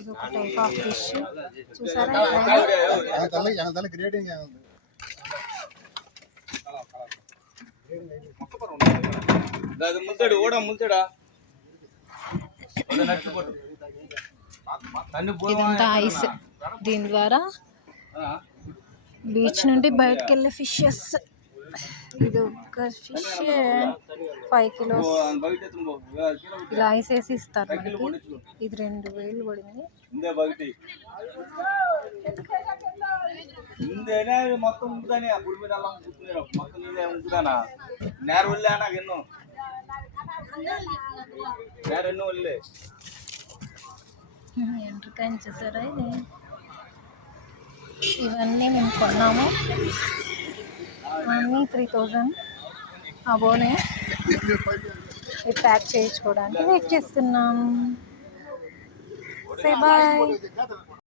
ఇది ఒక type of fish చూసారా. ఇదంతా ఐస్. దీని ద్వారా బీచ్ నుండి బయటకు వెళ్ళే ఫిషెస్. ఇది ఒక ఫిష్ 5 kilos ఇలా ఐస్ వేసి ఇస్తారు మనకి. ఇది 2000 పడింది. ఎంట్రకాయ చూసారా. ఇది ఇవన్నీ మేము కొన్నాము. అన్నీ 3000 అబోనే. ఇది ప్యాక్ చేయించుకోవడానికి వెయిట్ చేస్తున్నాం. Say bye.